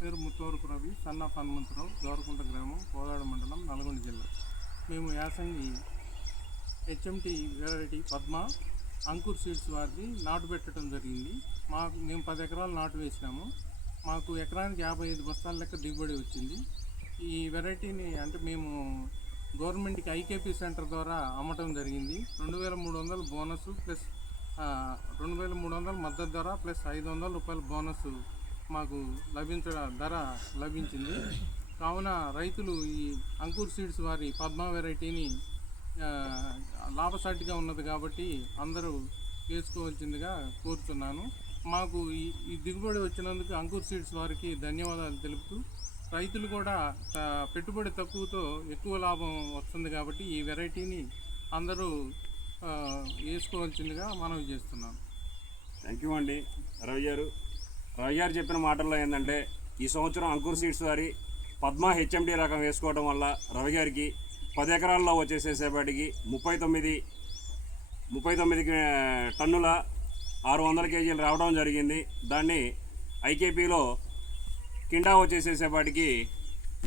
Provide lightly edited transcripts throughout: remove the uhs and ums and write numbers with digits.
పేరు Muttavarapu Ravi, son of Hanumantharao, Dorakunta గ్రామం, కోదాడ మండలం, నల్గొండ జిల్లా. మేము యాసంగి HMT variety Padma Ankur seeds వారిది నాటు పెట్టడం జరిగింది. మేము 10 ఎకరాలు నాటు వేసినాము. మాకు ఎకరానికి 55 బస్తాల లెక్క దిగుబడి వచ్చింది. ఈ వెరైటీని అంటే మేము గవర్నమెంట్కి ఐకేపీ సెంటర్ ద్వారా అమ్మటం జరిగింది. 2300 బోనస్ ప్లస్ 2300 మద్దతు ధర ప్లస్ 500 రూపాయల బోనస్ మాకు ధర లభించింది. కావున రైతులు ఈ అంకుర్ సీడ్స్ వారి పద్మ వెరైటీని లాభసాటిగా ఉన్నది కాబట్టి అందరూ వేసుకోవాల్సిందిగా కోరుతున్నాను. మాకు ఈ దిగుబడి వచ్చినందుకు అంకుర్ సీడ్స్ వారికి ధన్యవాదాలు తెలుపుతూ, రైతులు కూడా పెట్టుబడి తక్కువతో ఎక్కువ లాభం వస్తుంది కాబట్టి ఈ వెరైటీని అందరూ వేసుకోవాల్సిందిగా మనవి చేస్తున్నాను. థ్యాంక్ యూ అండి రవి గారు చెప్పిన మాటల్లో ఏంటంటే, ఈ సంవత్సరం అంకుర్ సీడ్స్ వారి పద్మ హెచ్ఎండి రకం వేసుకోవడం వల్ల రవి గారికి 10 ఎకరాల్లో వచ్చేసేపటికి 39 టన్నుల 600 కేజీలు రావడం జరిగింది. దాన్ని ఐకేపీలో కింటా వచ్చేసేపటికి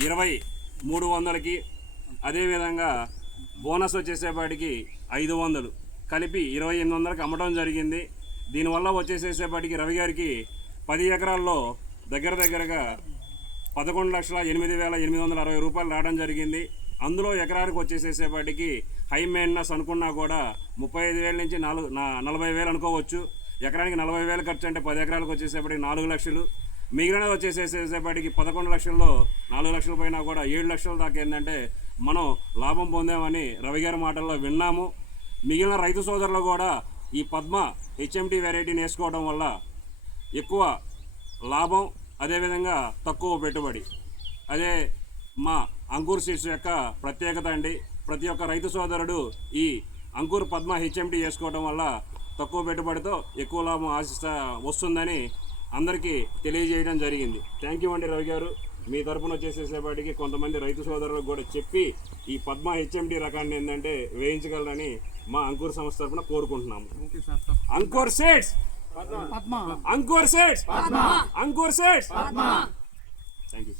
2300కి, అదేవిధంగా బోనస్ వచ్చేసేపటికి 500 కలిపి 2800కి అమ్మడం జరిగింది. దీనివల్ల వచ్చేసేపటికి రవి గారికి 10 ఎకరాల్లో దగ్గరగా 11,08,860 రూపాయలు రావడం జరిగింది. అందులో ఎకరానికి వచ్చేసేపటికి హై మెయింటెనెన్స్ అనుకున్నా కూడా 35,000 నుంచి 40,000 అనుకోవచ్చు. ఎకరానికి 40,000 ఖర్చు అంటే 10 ఎకరాలకు వచ్చేసేపటికి 4 లక్షలు. మిగిలినది వచ్చేసేపటికి 11 లక్షల్లో 4 లక్షల పైన కూడా 7 లక్షల దాకా ఏంటంటే మనం లాభం పొందామని రవి గారి మాటల్లో విన్నాము. మిగిలిన రైతు సోదరులు కూడా ఈ పద్మ హెచ్ఎంటి వెరైటీని వేసుకోవడం వల్ల ఎక్కువ లాభం, అదేవిధంగా తక్కువ పెట్టుబడి. అదే మా అంకుర్ సీడ్స్ యొక్క ప్రత్యేకత అండి. ప్రతి ఒక్క రైతు సోదరుడు ఈ అంకుర్ పద్మ హెచ్ఎంటి వేసుకోవడం వల్ల తక్కువ పెట్టుబడితో ఎక్కువ లాభం వస్తుందని అందరికీ తెలియజేయడం జరిగింది. థ్యాంక్ యూ అండి రవి గారు. మీ తరఫున వచ్చేసేపటికి కొంతమంది రైతు సోదరులకు కూడా చెప్పి ఈ పద్మ హెచ్ఎండి రకాన్ని ఏంటంటే వేయించగలరని మా అంకుర్ సంస్థ తరఫున కోరుకుంటున్నాము. Ankur seeds, Ankur seeds, Ankur seeds. Thank you.